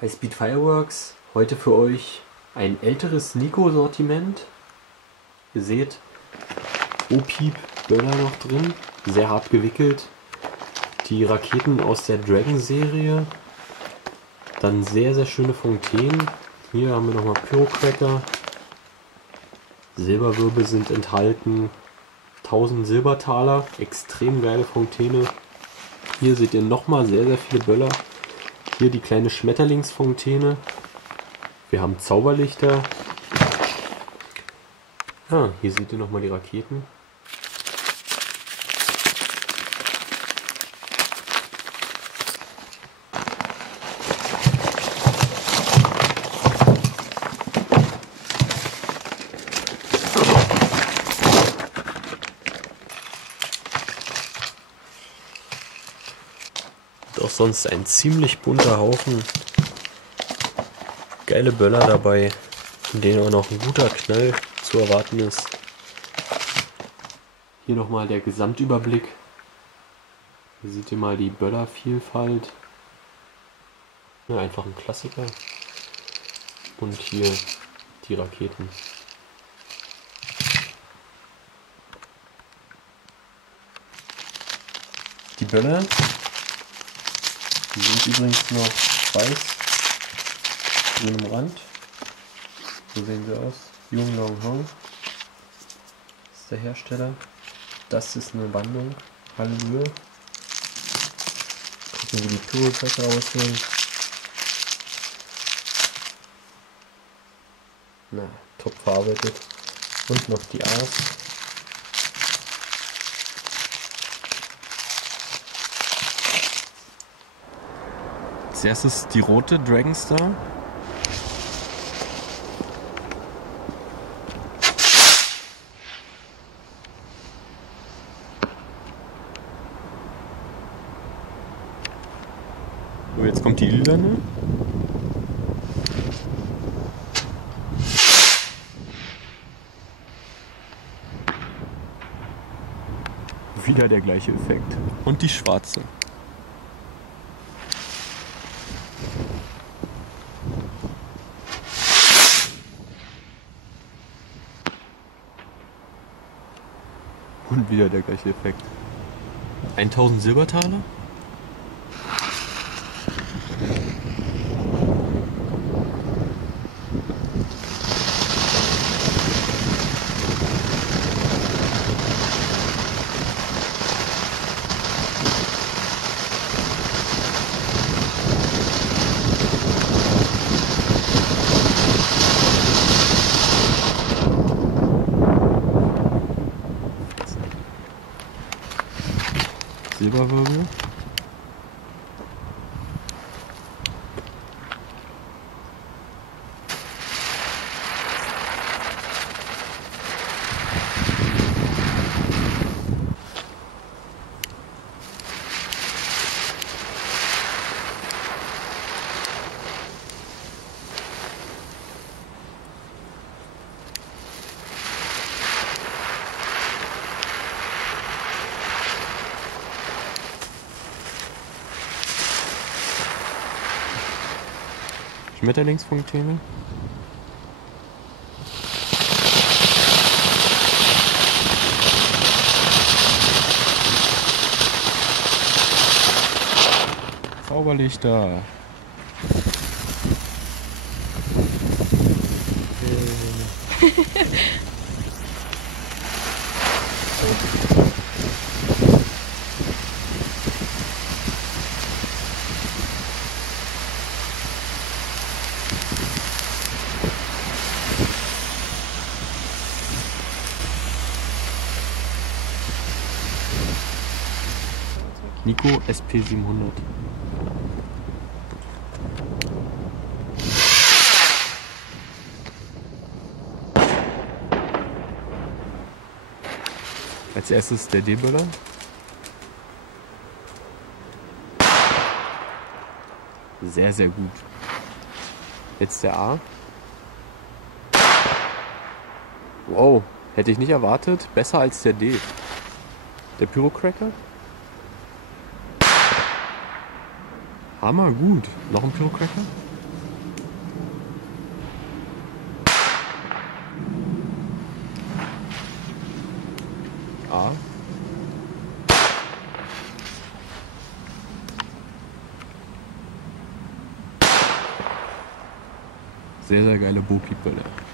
Highspeed Fireworks, heute für euch ein älteres Nico-Sortiment. Ihr seht, O-Piep-Böller noch drin, sehr hart gewickelt. Die Raketen aus der Dragon-Serie, dann sehr, sehr schöne Fontänen. Hier haben wir nochmal Pyrocracker, Silberwirbel sind enthalten, 1000 Silbertaler, extrem geile Fontäne. Hier seht ihr nochmal sehr, sehr viele Böller. Hier die kleine Schmetterlingsfontäne. Wir haben Zauberlichter. Hier seht ihr nochmal die Raketen. Auch sonst ein ziemlich bunter Haufen. Geile Böller dabei, in denen auch noch ein guter Knall zu erwarten ist. Hier nochmal der Gesamtüberblick. Hier seht ihr mal die Böllervielfalt. Ja, einfach ein Klassiker. Und hier die Raketen. Die Böller, die sind übrigens noch weiß, grün im Rand. So sehen sie aus. Yung Long Hong ist der Hersteller. Das ist eine Wandung, Halleluja. Gucken, wie die Pyrocracker aussehen. Na, top verarbeitet. Und noch die A's. Als erstes die rote Dragonstar. So, jetzt kommt die lilane. Wieder der gleiche Effekt. Und die schwarze. Und wieder der gleiche Effekt. 1000 Silbertaler. Silberwirbel. Schmetterlingsfontäne. Zauberlichter. Nico SP700. Als erstes der D-Böller. Sehr, sehr gut. Jetzt der A. Wow, hätte ich nicht erwartet. Besser als der D. Der Pyrocracker. Hammer gut. Noch ein Pyrocracker? A. Sehr, sehr geile Bo-Peep-Bälle.